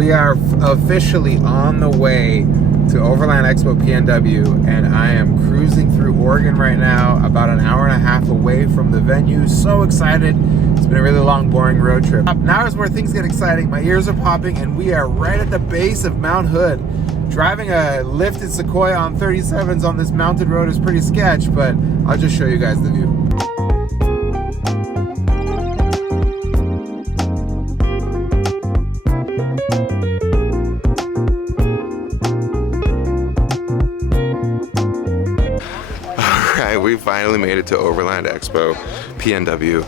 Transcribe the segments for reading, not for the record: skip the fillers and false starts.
We are officially on the way to Overland Expo PNW, and I am cruising through Oregon right now, about an hour and a half away from the venue. So excited. It's been a really long, boring road trip. Now is where things get exciting. My ears are popping, and we are right at the base of Mount Hood. Driving a lifted Sequoia on 37s on this mounted road is pretty sketch, but I'll just show you guys the view. We finally made it to Overland Expo PNW.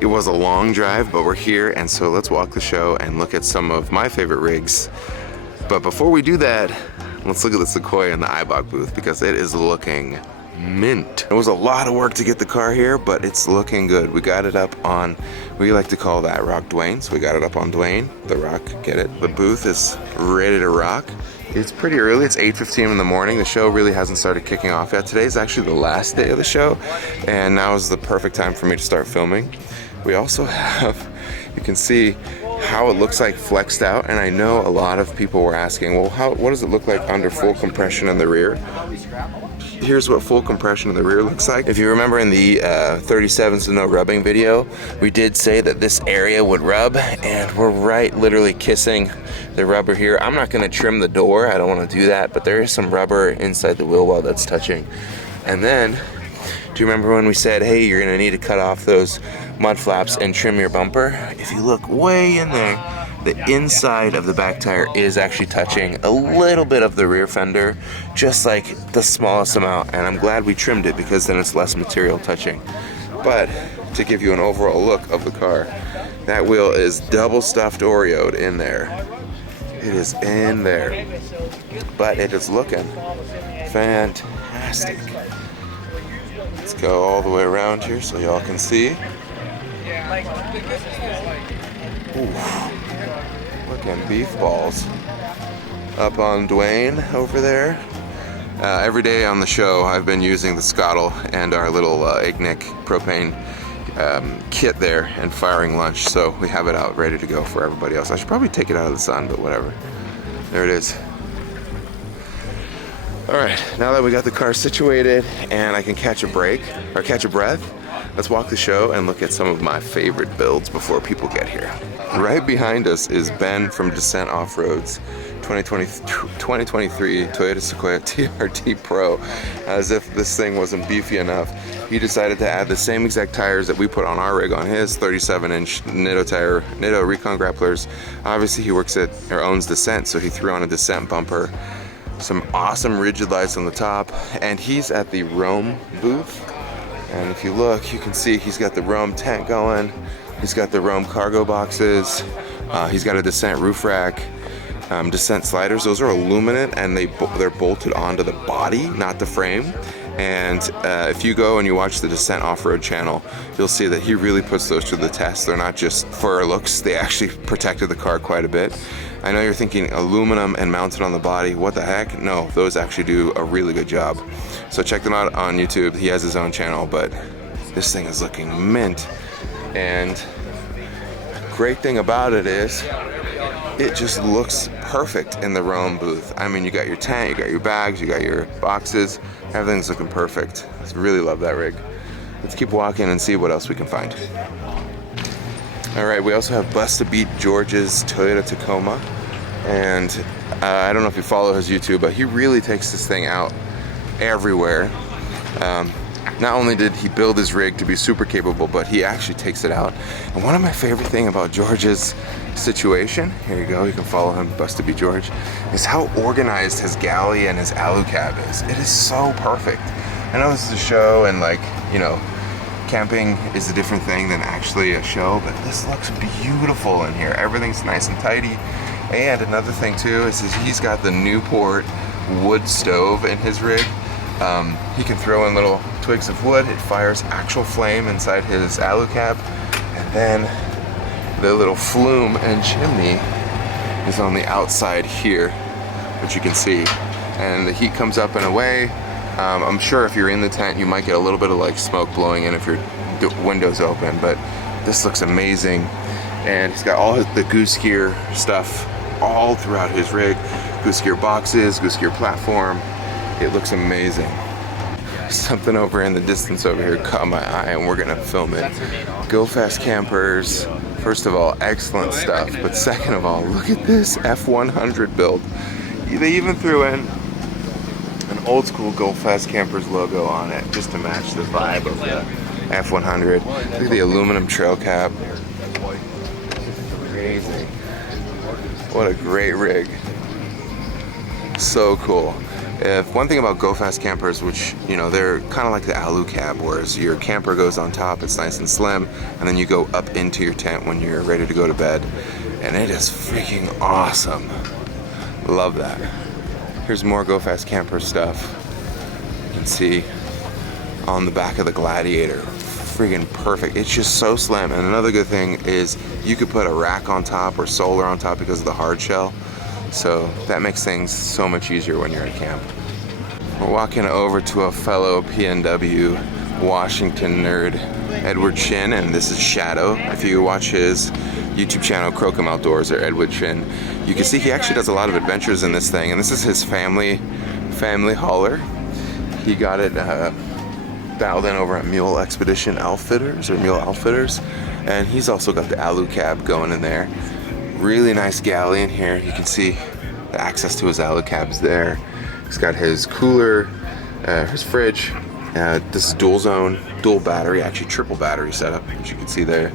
It was a long drive, but we're here, and so let's walk the show and look at some of my favorite rigs. But before we do that, let's look at the Sequoia in the Eibach booth, because it is looking mint. It was a lot of work to get the car here, but it's looking good. We got it up on, we like to call that rock Dwayne, so we got it up on Dwayne, the rock, get it? The booth is ready to rock. It's pretty early, it's 8:15 in the morning. The show really hasn't started kicking off yet. Today is actually the last day of the show, and now is the perfect time for me to start filming. We also have, you can see how it looks like flexed out, and I know a lot of people were asking, well, what does it look like under full compression in the rear? Here's what full compression in the rear looks like. If you remember in the 37s to no rubbing video, we did say that this area would rub, and we're right literally kissing the rubber here. I'm not gonna trim the door, I don't wanna do that, but there is some rubber inside the wheel well that's touching. And then, do you remember when we said, hey, you're gonna need to cut off those mud flaps and trim your bumper? If you look way in there, the inside of the back tire is actually touching a little bit of the rear fender, just like the smallest amount, and I'm glad we trimmed it because then it's less material touching. But to give you an overall look of the car, that wheel is double stuffed Oreo'd in there. It is in there, but it is looking fantastic. Let's go all the way around here so y'all can see. Ooh. Looking beef balls. Up on Dwayne over there. Every day on the show I've been using the Scottle and our little Ignic propane kit there and firing lunch, so we have it out ready to go for everybody else. I should probably take it out of the sun, but whatever. There it is. Alright, now that we got the car situated and I can catch a break, or catch a breath, let's walk the show and look at some of my favorite builds before people get here. Right behind us is Ben from Descent Off-Roads 2023 Toyota Sequoia TRT Pro. As if this thing wasn't beefy enough, he decided to add the same exact tires that we put on our rig on his 37-inch Nitto Recon grapplers. Obviously he works at, or owns Descent, so he threw on a Descent bumper. Some awesome rigid lights on the top, and he's at the Rome booth. And if you look, you can see he's got the Rome tent going. He's got the Rome cargo boxes. He's got a Descent roof rack. Descent sliders, those are aluminum, and they're bolted onto the body, not the frame. And if you go and you watch the Descent Off-Road channel, you'll see that he really puts those to the test. They're not just for looks, they actually protected the car quite a bit. I know you're thinking aluminum and mounted on the body, what the heck? No, those actually do a really good job. So check them out on YouTube. He has his own channel, but this thing is looking mint. And great thing about it is it just looks perfect in the Rome booth. I mean, you got your tent, you got your bags, you got your boxes, everything's looking perfect. I really love that rig. Let's keep walking and see what else we can find. All right, we also have Bust to Beat George's Toyota Tacoma, and I don't know if you follow his YouTube, but he really takes this thing out everywhere. Not only did he build his rig to be super capable, but he actually takes it out. And one of my favorite things about George's situation, here you go, you can follow him, Bust to Beat George, is how organized his galley and his alu cab is. It is so perfect. I know this is a show, and like, you know, camping is a different thing than actually a show, but this looks beautiful in here. Everything's nice and tidy. And another thing too is he's got the Newport wood stove in his rig. He can throw in little twigs of wood, it fires actual flame inside his alu cab, and then the little flume and chimney is on the outside here, which you can see. And the heat comes up and away. I'm sure if you're in the tent, you might get a little bit of like smoke blowing in if your window's open, but this looks amazing. And he's got all the goose gear stuff all throughout his rig. Goose gear boxes, goose gear platform. It looks amazing. Something over in the distance over here caught my eye and we're gonna film it. Go Fast Campers. First of all, excellent stuff. But second of all, look at this F100 build. They even threw in an old school Go Fast Campers logo on it just to match the vibe of the F100. Look at the aluminum trail cap. Amazing. What a great rig. So cool. If one thing about Go Fast Campers, which, you know, they're kind of like the alu cab, whereas your camper goes on top, it's nice and slim, and then you go up into your tent when you're ready to go to bed. And it is freaking awesome. Love that. Here's more Go Fast Camper stuff. You can see on the back of the Gladiator. Freaking perfect. It's just so slim. And another good thing is you could put a rack on top or solar on top because of the hard shell. So that makes things so much easier when you're at camp. We're walking over to a fellow PNW Washington nerd, Edward Shin, and this is Shadow. If you watch his YouTube channel, Crocom Outdoors, or Edward Shin, you can see he actually does a lot of adventures in this thing, and this is his family hauler. He got it dialed in over at Mule Expedition Outfitters, or Mule Outfitters, and he's also got the alu cab going in there. Really nice galley in here. You can see the access to his alu cabs there. He's got his cooler, his fridge. This is dual zone, dual battery, actually triple battery setup, as you can see there.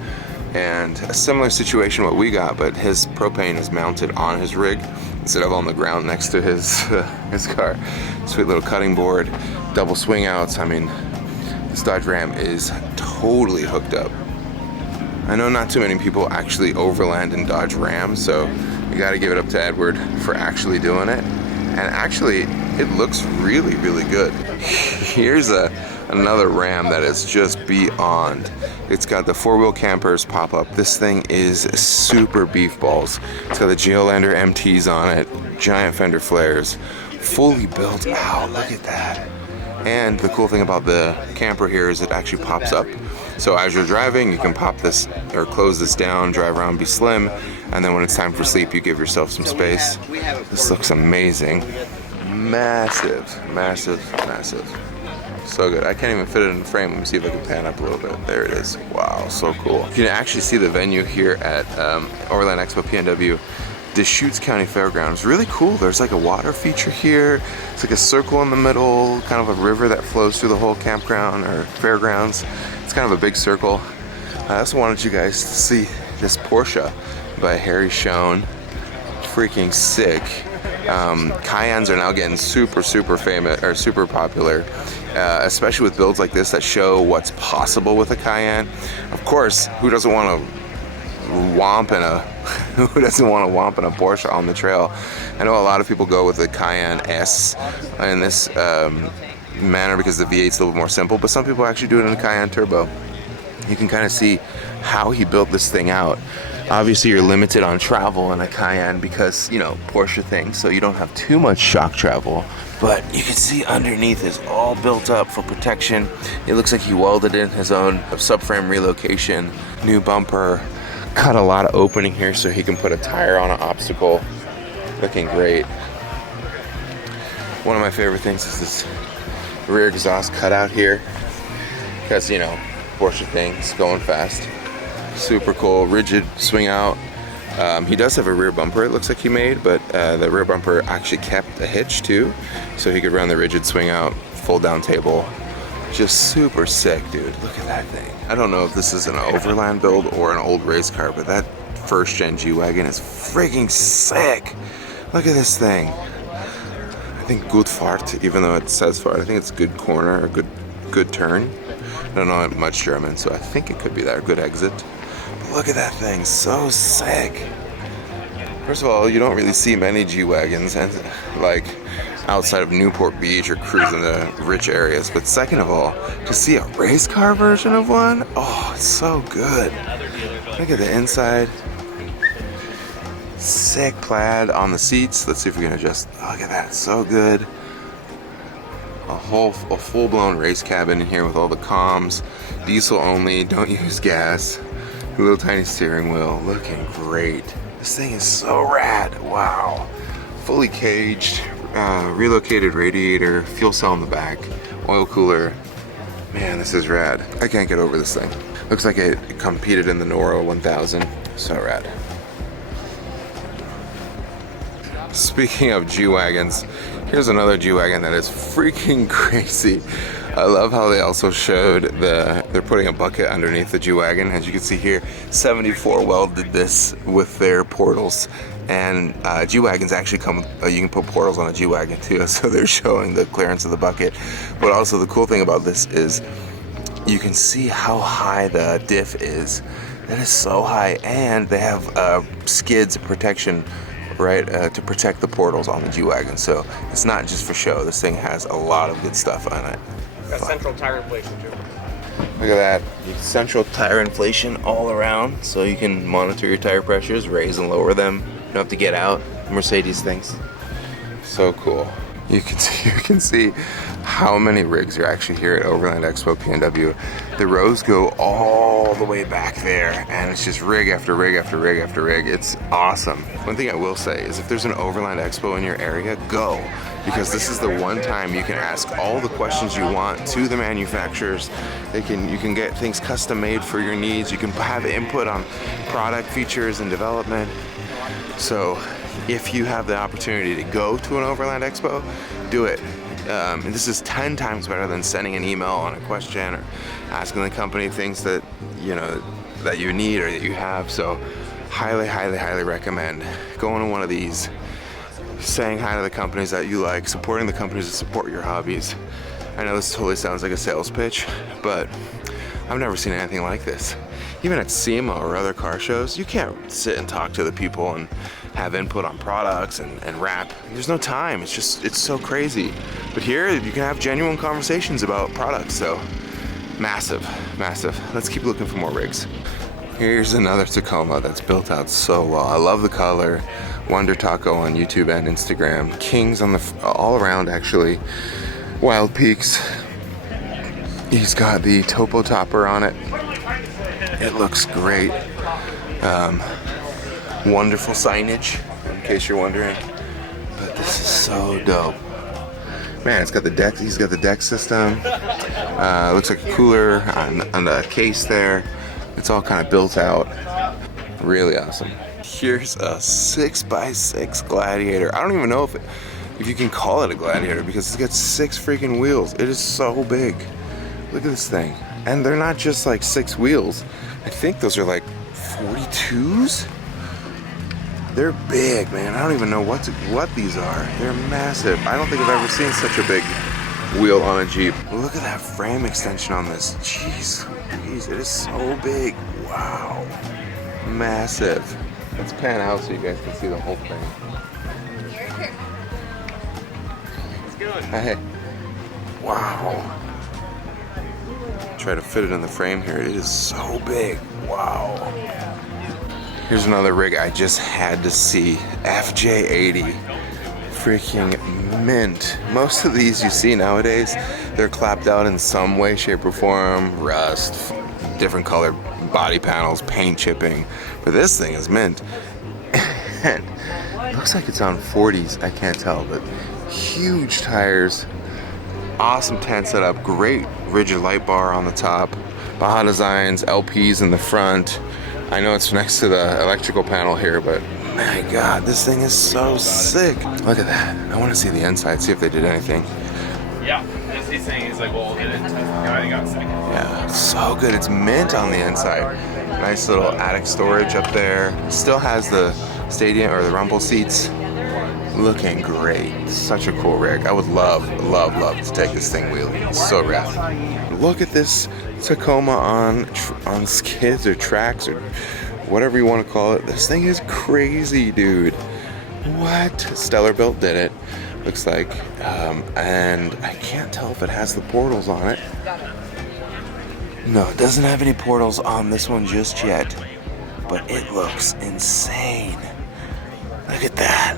And a similar situation what we got, but his propane is mounted on his rig instead of on the ground next to his car. Sweet little cutting board, double swing outs. I mean, this Dodge Ram is totally hooked up. I know not too many people actually overland in Dodge Ram, so you gotta give it up to Edward for actually doing it. And actually, it looks really, really good. Here's another Ram that is just beyond. It's got the four-wheel campers pop up. This thing is super beef balls. It's got the Geolander MTs on it, giant fender flares, fully built out. Look at that. And the cool thing about the camper here is it actually pops up. So as you're driving, you can pop this or close this down, drive around, be slim, and then when it's time for sleep, you give yourself some space. This looks amazing. Massive, massive, massive. So good. I can't even fit it in the frame. Let me see if I can pan up a little bit. There it is. Wow, so cool. You can actually see the venue here at Overland Expo PNW. Deschutes County Fairgrounds. Really cool. There's like a water feature here. It's like a circle in the middle, kind of a river that flows through the whole campground or fairgrounds. It's kind of a big circle. I also wanted you guys to see this Porsche by Harry Schoen. Freaking sick. Cayennes are now getting super famous or super popular, especially with builds like this that show what's possible with a Cayenne. Of course, who doesn't want to womp in a Porsche on the trail? I know a lot of people go with the Cayenne S in this manner because the V8's a little more simple, but some people actually do it in a Cayenne Turbo. You can kind of see how he built this thing out. Obviously, you're limited on travel in a Cayenne because, you know, Porsche thing, so you don't have too much shock travel. But you can see underneath is all built up for protection. It looks like he welded in his own subframe relocation, new bumper, cut a lot of opening here so he can put a tire on an obstacle. Looking great. One of my favorite things is this rear exhaust cutout here because, you know, Porsche things going fast. Super cool, rigid swing out. He does have a rear bumper, it looks like he made, but the rear bumper actually kept a hitch too, so he could run the rigid swing out, fold down table. Just super sick, dude. Look at that thing. I don't know if this is an Overland build or an old race car, but that first gen G-Wagon is freaking sick. Look at this thing. I think good fart, even though it says fart. I think it's good corner or good turn. I don't know much German, so I think it could be that, or good exit. Look at that thing, so sick. First of all, you don't really see many G-Wagons and like outside of Newport Beach or cruising the rich areas. But second of all, to see a race car version of one, oh, it's so good. Look at the inside. Sick plaid on the seats. Let's see if we can adjust. Look at that, so good. A full-blown race cabin in here with all the comms. Diesel only, don't use gas. A little tiny steering wheel, looking great. This thing is so rad. Wow. Fully caged, relocated radiator, fuel cell in the back, oil cooler. Man, this is rad. I can't get over this thing. Looks like it competed in the Noro 1000. So rad. Speaking of G-Wagons, here's another G-Wagon that is freaking crazy. I love how they also showed they're putting a bucket underneath the G-Wagon. As you can see here, 74 welded this with their portals. And G-Wagons actually come with, you can put portals on a G-Wagon too, so they're showing the clearance of the bucket. But also the cool thing about this is you can see how high the diff is. It is so high, and they have skids protection, right, to protect the portals on the G-Wagon. So it's not just for show. This thing has a lot of good stuff on it. Got central tire inflation too. Look at that. Central tire inflation all around, so you can monitor your tire pressures, raise and lower them. You don't have to get out. Mercedes things. So cool. You can see how many rigs are actually here at Overland Expo PNW. The rows go all the way back there, and it's just rig after rig after rig after rig. It's awesome. One thing I will say is if there's an Overland Expo in your area, go. Because this is the one time you can ask all the questions you want to the manufacturers. You can get things custom made for your needs. You can have input on product features and development. So if you have the opportunity to go to an Overland Expo, do it. And this is 10 times better than sending an email on a question or asking the company things that that you need or that you have. So highly, highly, highly recommend going to one of these, saying hi to the companies that you like, supporting the companies that support your hobbies. I know this totally sounds like a sales pitch, but I've never seen anything like this. Even at SEMA or other car shows, you can't sit and talk to the people and have input on products and rap. There's no time. It's so crazy. But here, you can have genuine conversations about products. So massive, massive. Let's keep looking for more rigs. Here's another Tacoma that's built out so well. I love the color. Wonder Taco on YouTube and Instagram. Kings on all around actually. Wild Peaks. He's got the topo topper on it. It looks great. Wonderful signage, in case you're wondering. But this is so dope. Man, it's got the deck. He's got the deck system. Looks like a cooler on the case there. It's all kind of built out. Really awesome. Here's a 6x6 Gladiator. I don't even know if you can call it a Gladiator because it's got 6 freaking wheels. It is so big. Look at this thing. And they're not just like 6 wheels. I think those are like 42s. They're big, man. I don't even know what these are. They're massive. I don't think I've ever seen such a big wheel on a Jeep. Look at that frame extension on this. Jeez, it is so big. Wow. Massive. Let's pan out so you guys can see the whole thing. It's good. Hey. Wow. Try to fit it in the frame here. It is so big. Wow. Here's another rig I just had to see. FJ80. Freaking mint. Most of these you see nowadays, they're clapped out in some way, shape, or form. Rust, different colored body panels, paint chipping. But this thing is mint. And it looks like it's on 40s. I can't tell, but huge tires. Awesome tent setup. Great rigid light bar on the top. Baja Designs, LPs in the front. I know it's next to the electrical panel here, but my God, this thing is so sick. Look at that. I want to see the inside, see if they did anything. Yeah, he's saying, he's like, well, we'll get into it. I got sick. Yeah, so good. It's mint on the inside. Nice little attic storage up there. Still has the stadium or the rumble seats. Looking great. Such a cool rig. I would love, love, love to take this thing wheeling. It's so rad. Look at this Tacoma on skids or tracks or whatever you want to call it. This thing is crazy, dude. What? Stellar Built did it. Looks like. And I can't tell if it has the portals on it. No, it doesn't have any portals on this one just yet. But it looks insane. Look at that.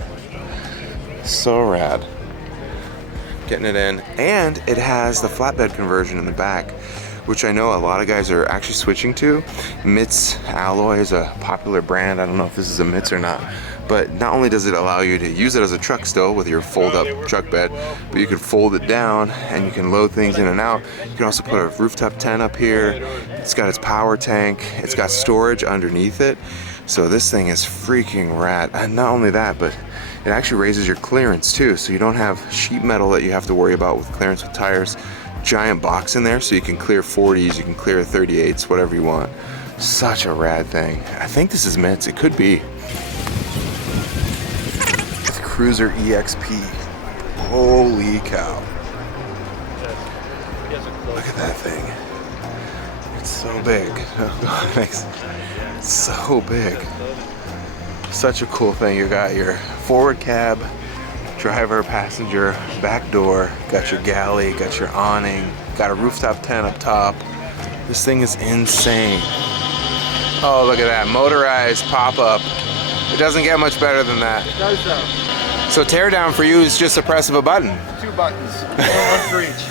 So rad. Getting it in. And it has the flatbed conversion in the back, which I know a lot of guys are actually switching to. Mitts alloy is a popular brand. I don't know if this is a Mitts or not, but not only does it allow you to use it as a truck still with your fold-up truck bed, but you can fold it down and you can load things in and out. You can also put a rooftop tent up here. It's got its power tank. It's got storage underneath it. So this thing is freaking rad. And not only that, but it actually raises your clearance too. So you don't have sheet metal that you have to worry about with clearance with tires. Giant box in there, so you can clear 40s, you can clear 38s, whatever you want. Such a rad thing. I think this is Mitts. It could be. Cruiser EXP. Holy cow. Look at that thing. It's so big. It's so big. Such a cool thing. You got your forward cab, driver, passenger, back door, got your galley, got your awning, got a rooftop tent up top. This thing is insane. Oh, look at that. Motorized pop-up. It doesn't get much better than that. It does though. So teardown for you is just a press of a button. 2 buttons, one for each.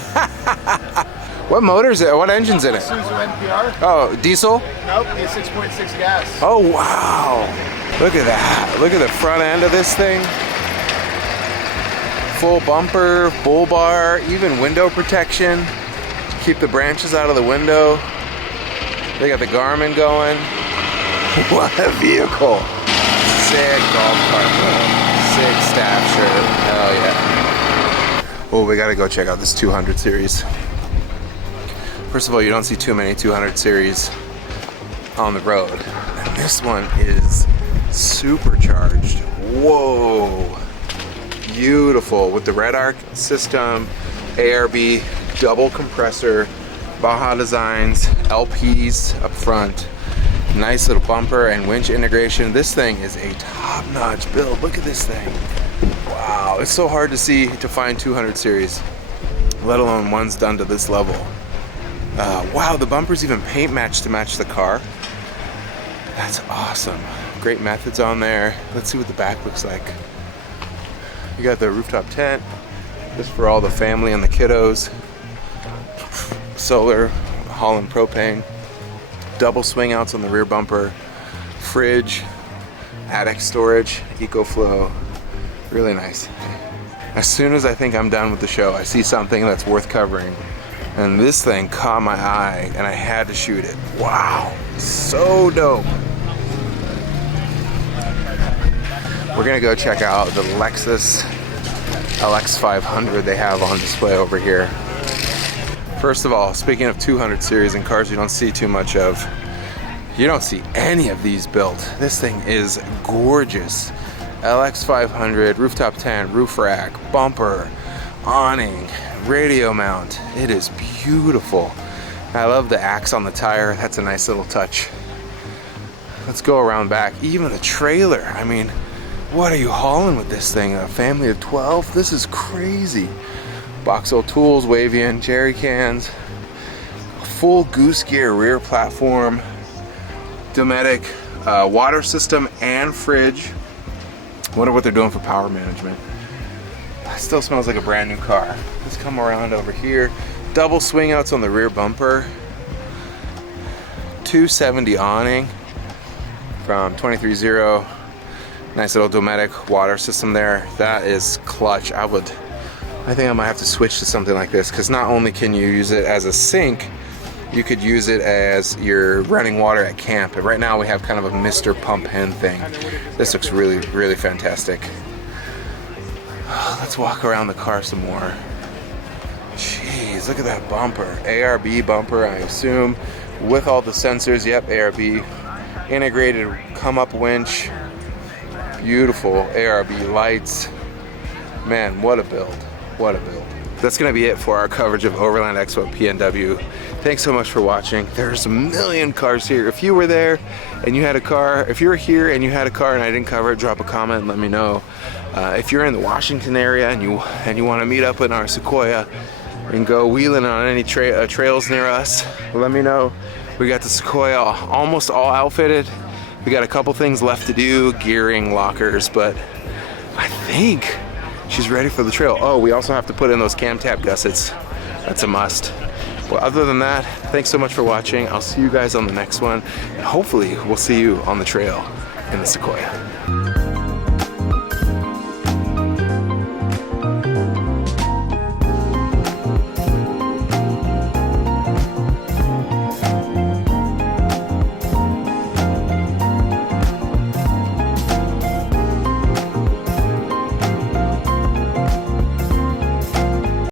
What motor's it? What engine's in it? Isuzu NPR? Oh, diesel? Nope, the 6.6 gas. Oh, wow. Look at that. Look at the front end of this thing. Full bumper, bull bar, even window protection. Keep the branches out of the window. They got the Garmin going. What a vehicle. Sick golf cart. Sick staff shirt. Hell yeah. Oh, we gotta go check out this 200 series. First of all, you don't see too many 200 series on the road. And this one is supercharged. Whoa. Beautiful with the red arc system, ARB, double compressor, Baja Designs, LPs up front. Nice little bumper and winch integration. This thing is a top-notch build. Look at this thing. Wow, it's so hard to find 200 series, let alone ones done to this level. Wow, the bumper's even paint matched to match the car. That's awesome. Great methods on there. Let's see what the back looks like. You got the rooftop tent, just for all the family and the kiddos. Solar, Holland propane. Double swing outs on the rear bumper, fridge, attic storage, EcoFlow, really nice. As soon as I think I'm done with the show, I see something that's worth covering, and this thing caught my eye and I had to shoot it. Wow, so dope. We're gonna go check out the Lexus LX 500 they have on display over here. First of all, speaking of 200 series and cars you don't see too much of, you don't see any of these built. This thing is gorgeous. LX 500, rooftop tent, roof rack, bumper, awning, radio mount. It is beautiful. I love the axe on the tire. That's a nice little touch. Let's go around back. Even the trailer. I mean, what are you hauling with this thing? A family of 12? This is crazy. Boxel tools, Wavian, jerry cans, full goose gear rear platform, Dometic water system and fridge. Wonder what they're doing for power management. It still smells like a brand new car. Let's come around over here. Double swing outs on the rear bumper. 270 awning from 23.0. Nice little Dometic water system there. That is clutch. I think I might have to switch to something like this, because not only can you use it as a sink, you could use it as your running water at camp. And right now we have kind of a Mr. Pump Hen thing. This looks really, really fantastic. Let's walk around the car some more. Jeez, look at that bumper. ARB bumper, I assume, with all the sensors. Yep, ARB. Integrated come-up winch. Beautiful ARB lights. Man, what a build. What a build. That's gonna be it for our coverage of Overland Expo PNW. Thanks so much for watching. There's a million cars here. If you were there and you had a car, if you were here and you had a car and I didn't cover it, drop a comment and let me know. If you're in the Washington area and you want to meet up in our Sequoia and go wheeling on any trails near us, let me know. We got the Sequoia almost all outfitted. We got a couple things left to do, gearing, lockers, but I think she's ready for the trail. Oh, we also have to put in those cam tab gussets. That's a must. Well, other than that, thanks so much for watching. I'll see you guys on the next one, and hopefully we'll see you on the trail in the Sequoia.